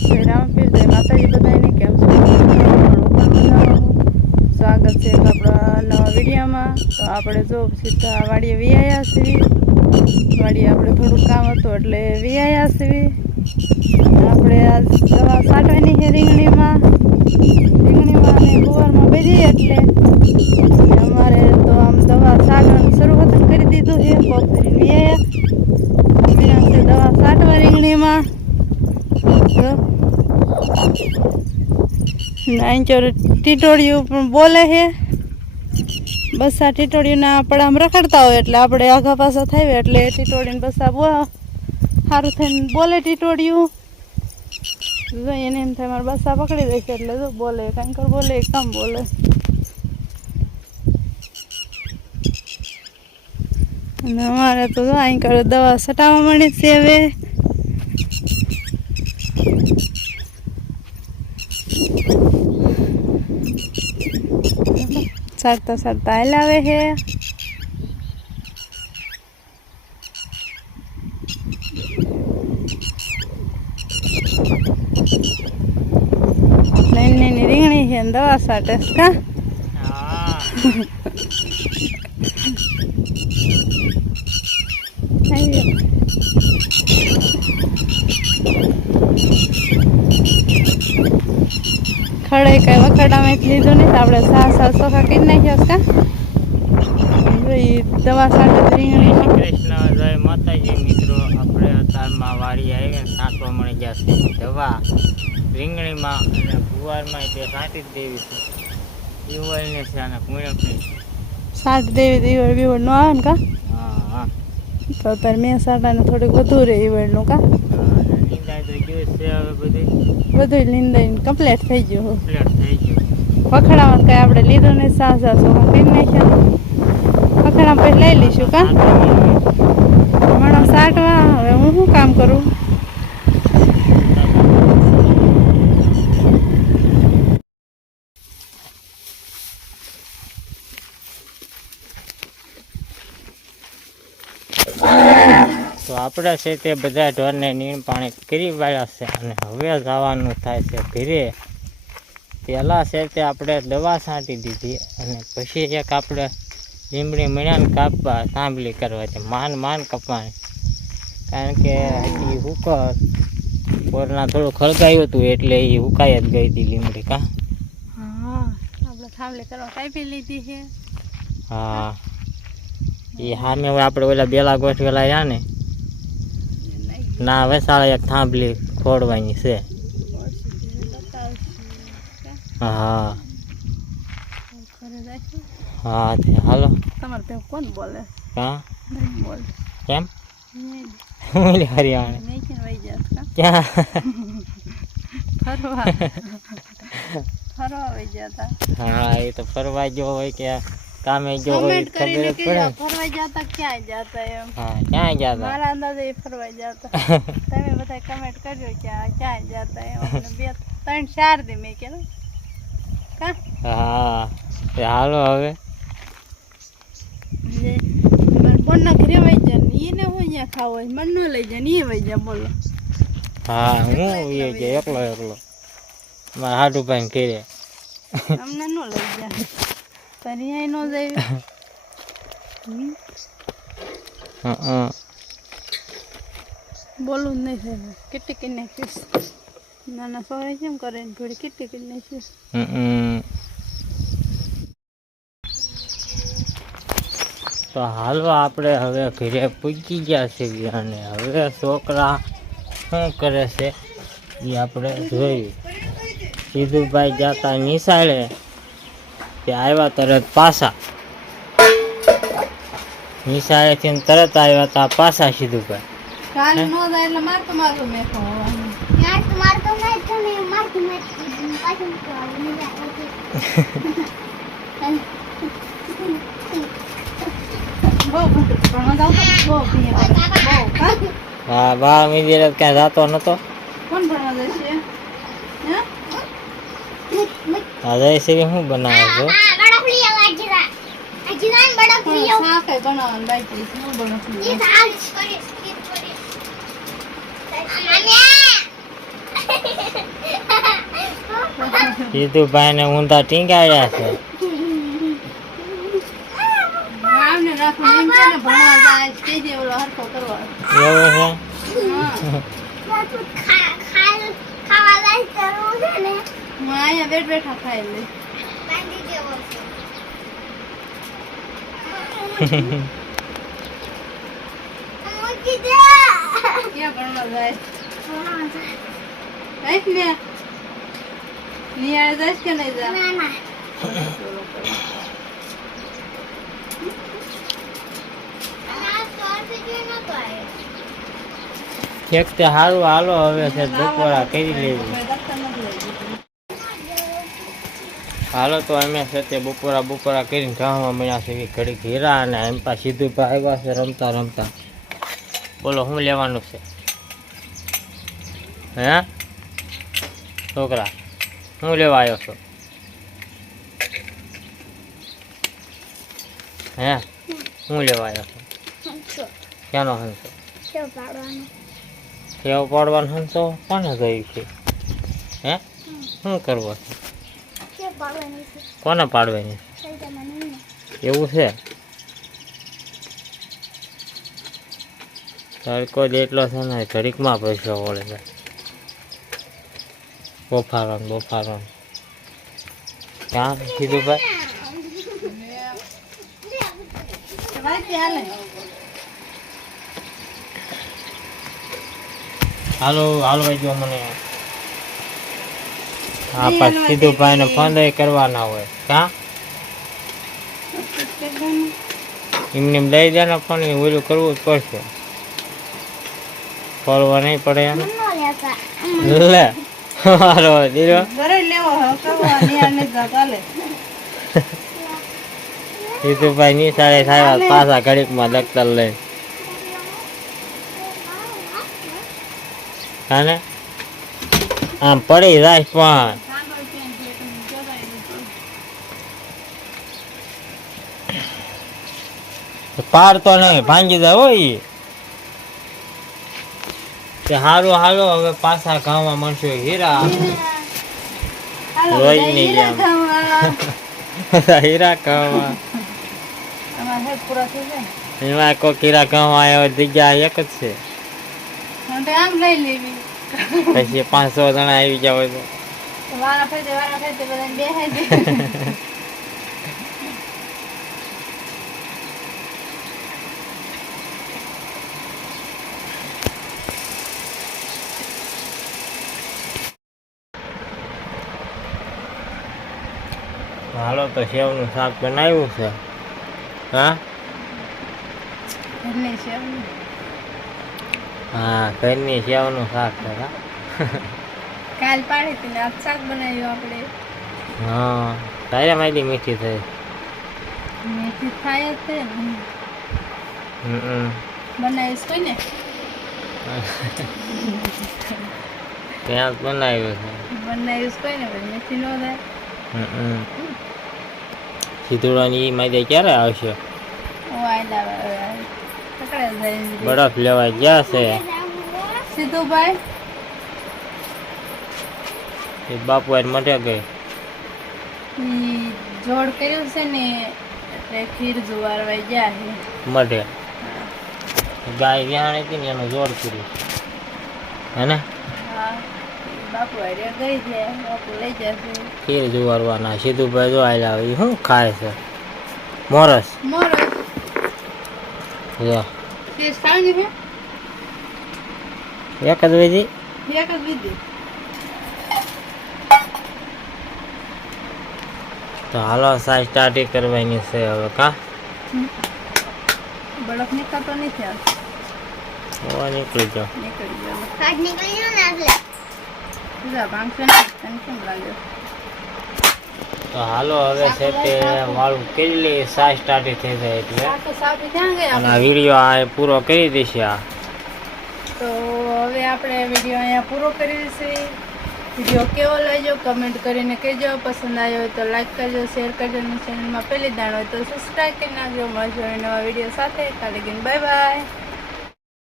જય રામપીર જય માતાજી બધાને કેમ છો? સ્વાગત છે આપણા નવા વિડીયોમાં. તો આપણે જો સીધા વાડીએ વિયાયા છીએ. વાડીએ આપણે થોડુંક કામ હતું એટલે વિયાયા છીએ. આપણે આજ દવા છાંટવાની છે રીંગણીમાં અને ગુવારમાં ભરી એટલે અમારે તો આમ દવા છાંટવાની શરૂઆત કરી દીધું છે. પગ ભરીને વિયાયા દવા છાંટવા રીંગણીમાં. ટીટોળિયું પણ બોલે છે. બસા ટીટોળિયુંના પડામ રખડતા હોય એટલે આપણે આઘા પાછા થાય એટલે ટીટોળીને બસા સારું થઈને બોલે ટીટોળિયું. જો એને એમ થાય મારે બસા પકડી દે છે એટલે જો બોલે કાંઈ કર બોલે એકદમ બોલે. અને અમારે તો જો અહીં કરે દવા છટાવવા મળી છે હવે. સારતા સારતા હલાવે છે. નાની રીંગણી છે ને દવા છાંટે કા? ખડે કઈ વખડામાં લીધું નહીં તો આપણે સા ચોખા કરી નાખ્યા કા? દવા છાંટે રીંગણી. કૃષ્ણ જય માતાજી મિત્રો, આપણે અત્યારમાં વાડી આવી છાંટવા મળી જશે દવા રીંગણીમાં અને ગુવારમાં તે છાંટી જ દેવી છે. ઈવળને છે અને કુણકની છાંટી દેવી ઈવળ બીવળ નો આવે ને કા? હા હા. તો અત્યારે મેં છાંટાને થોડીક વધુ રહે ઈવળનું કા? નીંદાય તો ગયું છે હવે બધું નીંદાઈને કમ્પ્લીટ થઈ ગયું. કમ્પ્લીટ થઈ ગયું. વખડામાં કઈ આપણે લીધું નહીં. સા ચોખા કરી નાખ્યા. વખડા પછી લઈ લઈશું કા? હમણાં છાંટવા હવે હું શું કામ કરું? તો આપણે છે તે બધા ઢોરને નીણ પાણી કરી વાળ્યા છે અને હવે જવાનું થાય છે ઘરે. પહેલાં છે તે આપણે દવા છાંટી દીધી અને પછી એક આપણે લીમડી મીણાને કાપવા સાંભળી કરવા છે. માન કપવાની કારણ કે એ હુકર કોરના થોડું ખળગાયું હતું એટલે એ હુકાઈ જ ગઈ હતી લીમડી કા? હા આપણે થાંભલી કરવા કાપી લીધી છે. હા એ સામે હવે આપણે ઓલા બેલા ગોઠવેલા રહ્યા ને ના વેસાળે એક થાંભલી ખોડવાની છે. હા હા હાલો. તમારે ત્યાં કોણ બોલે? હા નહીં બોલે. કેમ? હરિયાણા મેં ક્યાં વહી જાત કા? ક્યાં? ફરવા વહી જતા. હા એ તો ફરવા ગયો હોય કે કામે ગયો હોય ખબર જ પડે. ફરવા જતા ક્યાં જતા એમ? હા ક્યાં જતા? મારા અંદાજે ફરવા જતા. તમે બધા કમેન્ટ કરજો કે ક્યાં જતા એમ. 2-3-4 દી મેં કીધું કા? હા હાલો હવે બોનના ઘરે વહી જાય ને એને હોય ત્યાં ખાવ હોય મન ન લઈ જાય ને એ વહી જાય. બોલો. હા હું એ જે એકલો મારા હાડુભાઈ ઘરે અમને ન લઈ જાય તરી ન જાય. બોલું જ નહીં થાય. કેટલી કરી નાખીશ નાના સોરે કેમ કરે ને થોડી કેટલી કરી નાખીશ. તો હાલો આપણે હવે ઘરે પૂજી ગયા છીએ અને હવે છોકરા શું કરે છે એ આપણે જોયું. સીધુભાઈ જતા નિશાળે તે આવ્યા તરત પાછા. નિશાળેથી તરત આવ્યા હતા પાછા સીધુભાઈ. કાલ નો જાય એટલે મારતો મેં ખાવાનું. હા બા મીજે ક્યાં જતો નતો. કોણ ભણવા જશે? હા જય શ્રી શું બનાવે છો? સીધુભાઈ ને ઊંધા ટીંગાયા છે. આમને રાખો એમ છે ને ભણવા જાય તે જે ઓલો હરખો કરવા. એવું છે. હું અહીંયા બેઠા ખાઈ લઈ. ક્યાં ભણવા જાય? જાય ને નિયાળે જાય કે નહીં જાય? એક તે સારું હાલો હવે છે બપોરા કરી લેવી. હાલો તો અમે છે તે બપોરા કરીને ગામમાં મળ્યા છે ઘડી ઘેરા અને એમ પા સીધું આવ્યા છે રમતા રમતા. બોલો શું લેવાનું છે? હે છોકરા શું લેવા આવ્યો છો? હે શું લેવા આવ્યો છો? ક્યાંનો હંસો? સેવ પાડવાનો હંસો કોને ગયું છે? હે શું કરવો છે? કોને પાડવાની? એવું છે? તડકો જ એટલો છે ને ઘડીકમાં પૈસો વળે છે. બફારો ક્યાં કીધું ભાઈ? હાલો ભાઈ જો મને હા પાછું સીધું ભાઈ ને ફોન કરવાના હોય ક્યાં એમને લઈ દે ને પણ ઓલું કરવું જ પડશે. ફોરવા નહીં પડે એને લે મારો દીરો સીધું ભાઈ ની સાડે થાય પાછા ઘડીકમાં દખતર લઈ હા આમ પડી જાય પણ પાડતો નહીં ભાંગી જાય હોય તે હારું હાલો હવે પાછા ગામમાં મળશો હીરા રોઈ ની જેમ હીરા ખાવા એમાં કોઈ હીરા ખાવા આવ્યો જગ્યા એક જ છે. આમ લઈ લેવી પછી 500 જણા આવી જાવ તો વારા ફેરતે બધાને બેહાઈ દે. હાલો તો સેવનું શાક બનાવ્યું છે. હા ઘરની સેવ હા ઘરની સેવનું શાક છે. કાલ પાડી હતી ને આજ શાક બનાવ્યું આપણે. હા તારે મારી મીઠી થઈ મીઠી થાય જ છે બનાવીશ કોઈ ને ત્યાં બનાવ્યું છે બનાવીશ કોઈ ને મીઠી ન થાય. સીધુડાની મારી ક્યારે આવશે? બરફ લેવા ગયા છે સીધુભાઈ એ બાપુ આજ મટે ગઈ જોડ કર્યું છે ને એટલે ખીર જુવારવાઈ ગયા છે મઢે ગાય વ્યાણી હતી ને એનું જોડ કર્યું હે ને બાપુ હારે ગઈ છે બાપુ લઈ જશે ખીર જુવારવાના. સીધુભાઈ જો આયલા આવે શું ખાય છે? મોરસ જો એક જ વિધિ તો હાલો સાઈ સ્ટાર્ટ કરવાની છે હવે કા બળફ નીકળતો નથી નીકળી જાઓ તો હાલો હવે છે તે મારું કેટલી સાઈ સ્ટાર્ટ થઈ જાય એટલે અને આ વિડીયો આ પૂરો કરી દેશે. આ તો હવે આપણે વિડીયો અહીંયા પૂરો કરી દઈશું. વિડીયો કેવો લાગ્યો કમેન્ટ કરીને કહેજો. પસંદ આવ્યો હોય તો લાઈક કરજો, શેર કરજો અને ચેનલમાં પહેલી દાણ હોય તો સબસ્ક્રાઈબ કરી નાખજો. મળજો નવા વિડીયો સાથે. કાલે બાય બાય.